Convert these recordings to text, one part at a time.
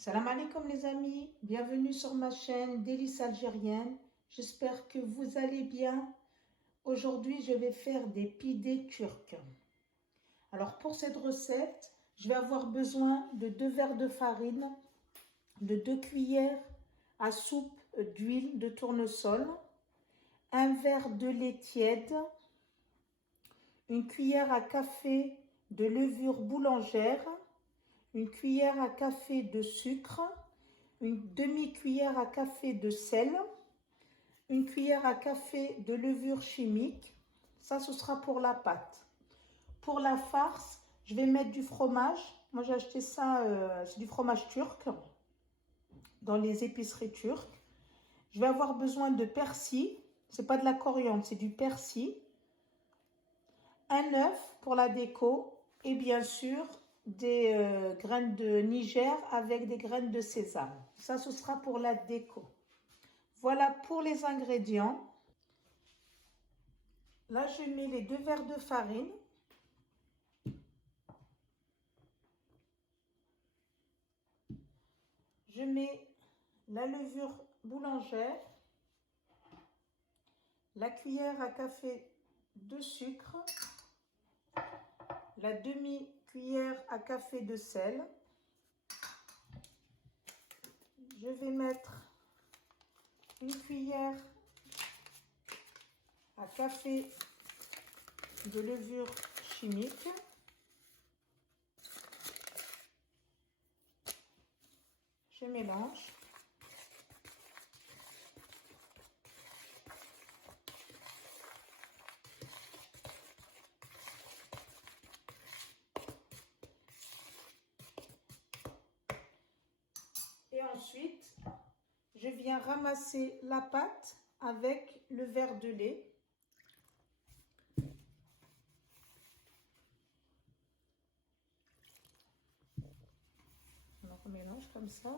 Salam alaikum les amis, bienvenue sur ma chaîne Délices Algériennes. J'espère que vous allez bien. Aujourd'hui, je vais faire des pidés turcs. Alors pour cette recette, je vais avoir besoin de 2 verres de farine, de 2 cuillères à soupe d'huile de tournesol, un verre de lait tiède, une cuillère à café de levure boulangère, une cuillère à café de sucre, une demi-cuillère à café de sel, une cuillère à café de levure chimique. Ça, ce sera pour la pâte. Pour la farce, je vais mettre du fromage. Moi, j'ai acheté ça, c'est du fromage turc dans les épiceries turques. Je vais avoir besoin de persil. C'est pas de la coriandre, c'est du persil. Un œuf pour la déco et bien sûr des graines de Niger avec des graines de sésame. Ça, ce sera pour la déco. Voilà pour les ingrédients. Là, je mets les 2 verres de farine. Je mets la levure boulangère, la cuillère à café de sucre, la demi-cuillère à café de sel. Je vais mettre une cuillère à café de levure chimique. Je mélange. Et ensuite, je viens ramasser la pâte avec le verre de lait. On mélange comme ça.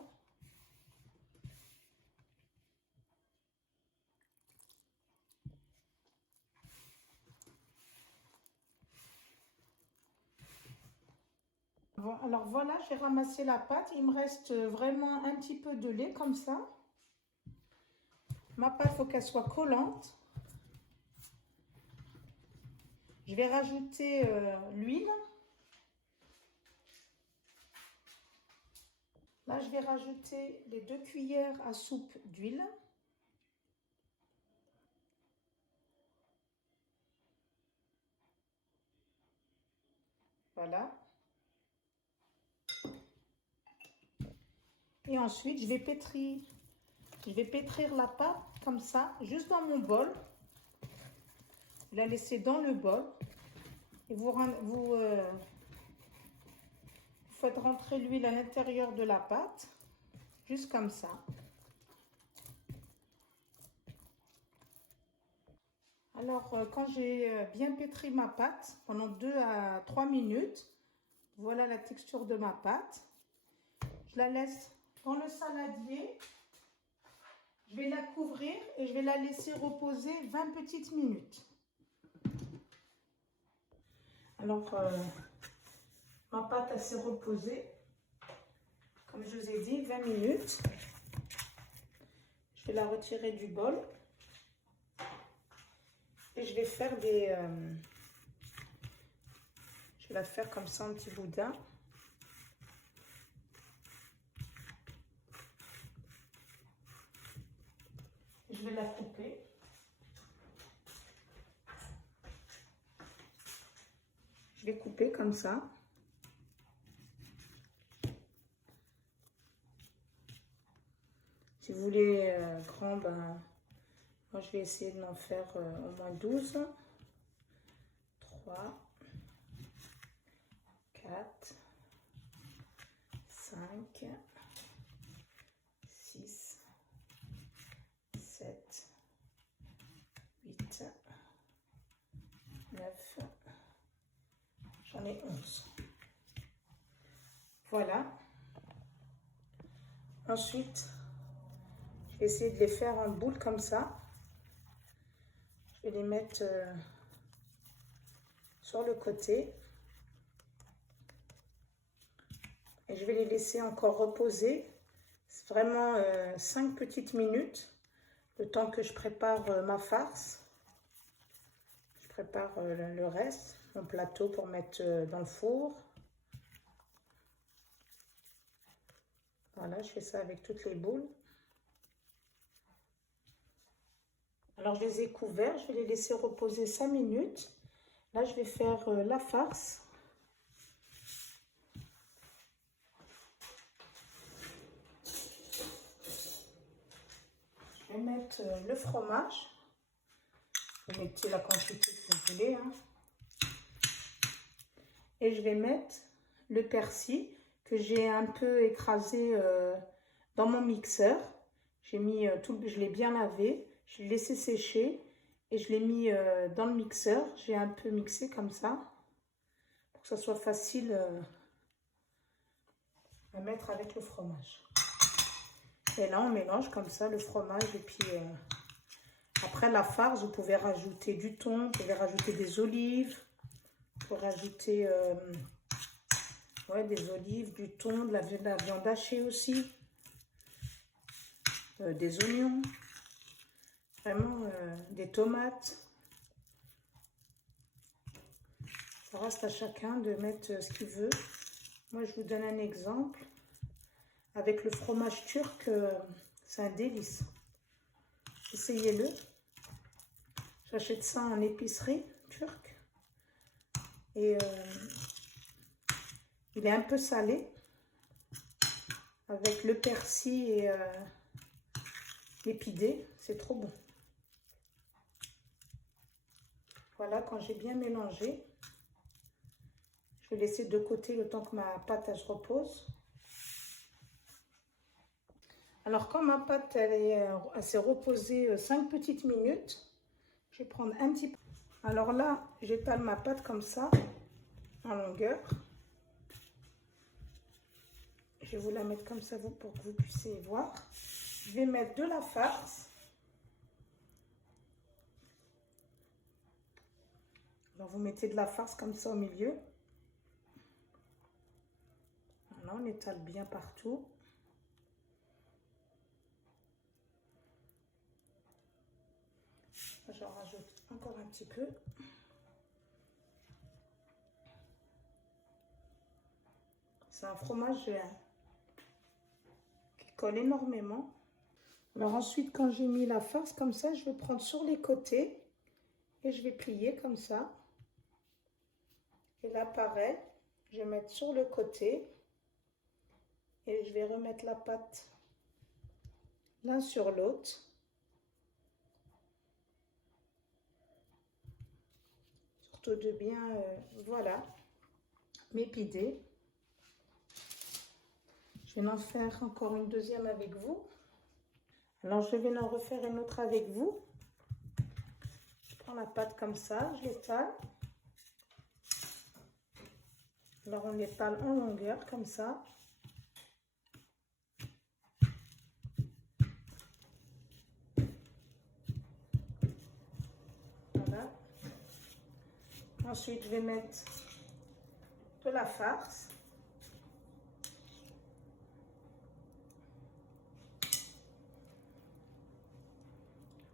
Alors voilà, j'ai ramassé la pâte. Il me reste vraiment un petit peu de lait comme ça. Ma pâte, il faut qu'elle soit collante. Je vais rajouter l'huile. Là, je vais rajouter les 2 cuillères à soupe d'huile. Voilà. Et ensuite, je vais pétrir la pâte comme ça, juste dans mon bol. Vous la laissez dans le bol. Et vous faites rentrer l'huile à l'intérieur de la pâte. Juste comme ça. Alors, quand j'ai bien pétri ma pâte pendant 2 à 3 minutes, voilà la texture de ma pâte. Je la laisse dans le saladier. Je vais la couvrir et je vais la laisser reposer 20 petites minutes. Alors, ma pâte, elle s'est reposée, comme je vous ai dit, 20 minutes. Je vais la retirer du bol. Et je vais faire je vais la faire comme ça en petit boudin. Je vais la couper. Je vais couper comme ça. Si vous voulez grand, ben, moi je vais essayer de m'en faire au moins 12. 3, 4, 5, 6, 7, 8, 9, j'en ai 11. Voilà. Ensuite, je vais essayer de les faire en boule comme ça. Je vais les mettre sur le côté. Et je vais les laisser encore reposer. C'est vraiment 5 petites minutes, le temps que je prépare ma farce. Je prépare le reste, mon plateau pour mettre dans le four. Voilà, je fais ça avec toutes les boules. Alors, je les ai couverts, je vais les laisser reposer 5 minutes. Là, je vais faire la farce. Je vais mettre le fromage. Vous mettez la quantité que vous voulez. Hein. Et je vais mettre le persil que j'ai un peu écrasé dans mon mixeur. J'ai mis je l'ai bien lavé, je l'ai laissé sécher et je l'ai mis dans le mixeur. J'ai un peu mixé comme ça pour que ça soit facile à mettre avec le fromage. Et là, on mélange comme ça le fromage et puis après la farce, vous pouvez rajouter du thon, vous pouvez rajouter des olives, vous pouvez rajouter des olives, du thon, de la viande hachée aussi, des oignons, vraiment des tomates. Ça reste à chacun de mettre ce qu'il veut. Moi, je vous donne un exemple. Avec le fromage turc, c'est un délice. Essayez-le. J'achète ça en épicerie turque. Et il est un peu salé. Avec le persil et l'épidé, c'est trop bon. Voilà, quand j'ai bien mélangé, je vais laisser de côté le temps que ma pâte elle se repose. Alors, quand ma pâte elle s'est reposée 5 petites minutes, je vais prendre un petit peu. Alors là, j'étale ma pâte comme ça, en longueur. Je vais vous la mettre comme ça pour que vous puissiez voir. Je vais mettre de la farce. Alors, vous mettez de la farce comme ça au milieu. Voilà, on étale bien partout. J'en rajoute encore un petit peu. C'est un fromage qui colle énormément. Alors ensuite, quand j'ai mis la farce comme ça, je vais prendre sur les côtés et je vais plier comme ça. Et là, pareil, je vais mettre sur le côté et je vais remettre la pâte l'un sur l'autre. Surtout de bien, voilà, m'épider. Je vais en faire encore une deuxième avec vous. Alors, je vais en refaire une autre avec vous. Je prends la pâte comme ça, je l'étale. Alors, on l'étale en longueur comme ça. Voilà. Ensuite, je vais mettre de la farce.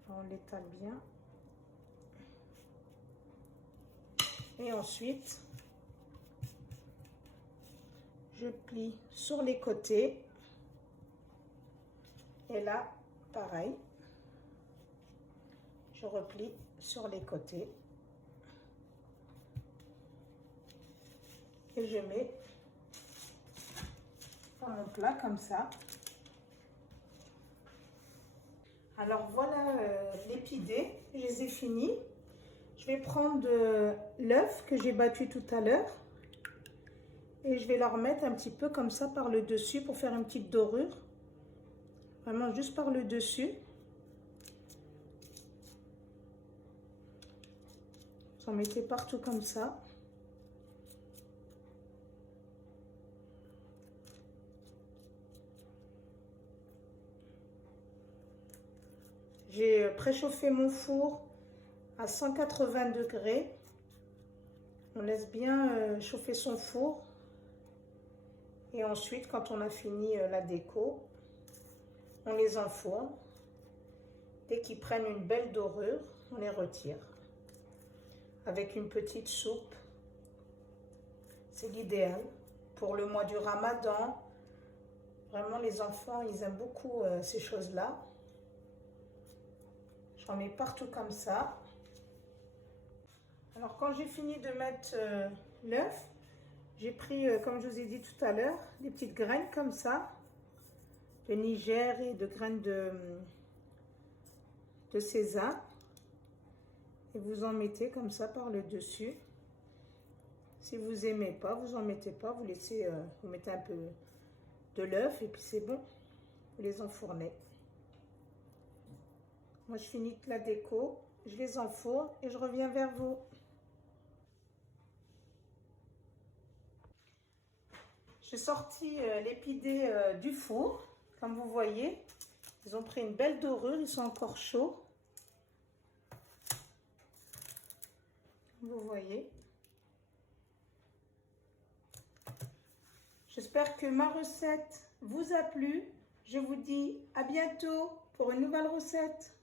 On l'étale bien. Et ensuite, je plie sur les côtés. Et là, pareil. Je replie sur les côtés. Et je mets dans mon plat comme ça. Alors voilà l'épidé, je les ai finis. Je vais prendre l'œuf que j'ai battu tout à l'heure et je vais leur mettre un petit peu comme ça par le dessus pour faire une petite dorure. Vraiment juste par le dessus. Vous en mettez partout comme ça. J'ai préchauffé mon four à 180 degrés. On laisse bien chauffer son four. Et ensuite, quand on a fini la déco, on les enfourne. Dès qu'ils prennent une belle dorure, on les retire. Avec une petite soupe, c'est l'idéal. Pour le mois du Ramadan, vraiment les enfants, ils aiment beaucoup ces choses-là. J'en mets partout comme ça. Alors quand j'ai fini de mettre l'œuf, j'ai pris, comme je vous ai dit tout à l'heure, des petites graines comme ça, de Niger et de graines de sésame. Et vous en mettez comme ça par le dessus. Si vous n'aimez pas, vous en mettez pas, vous laissez, vous mettez un peu de l'œuf et puis c'est bon. Vous les enfournez. Moi je finis la déco, je les enfourne et je reviens vers vous. J'ai sorti les pidés du four, comme vous voyez. Ils ont pris une belle dorure, ils sont encore chauds. Vous voyez. J'espère que ma recette vous a plu. Je vous dis à bientôt pour une nouvelle recette.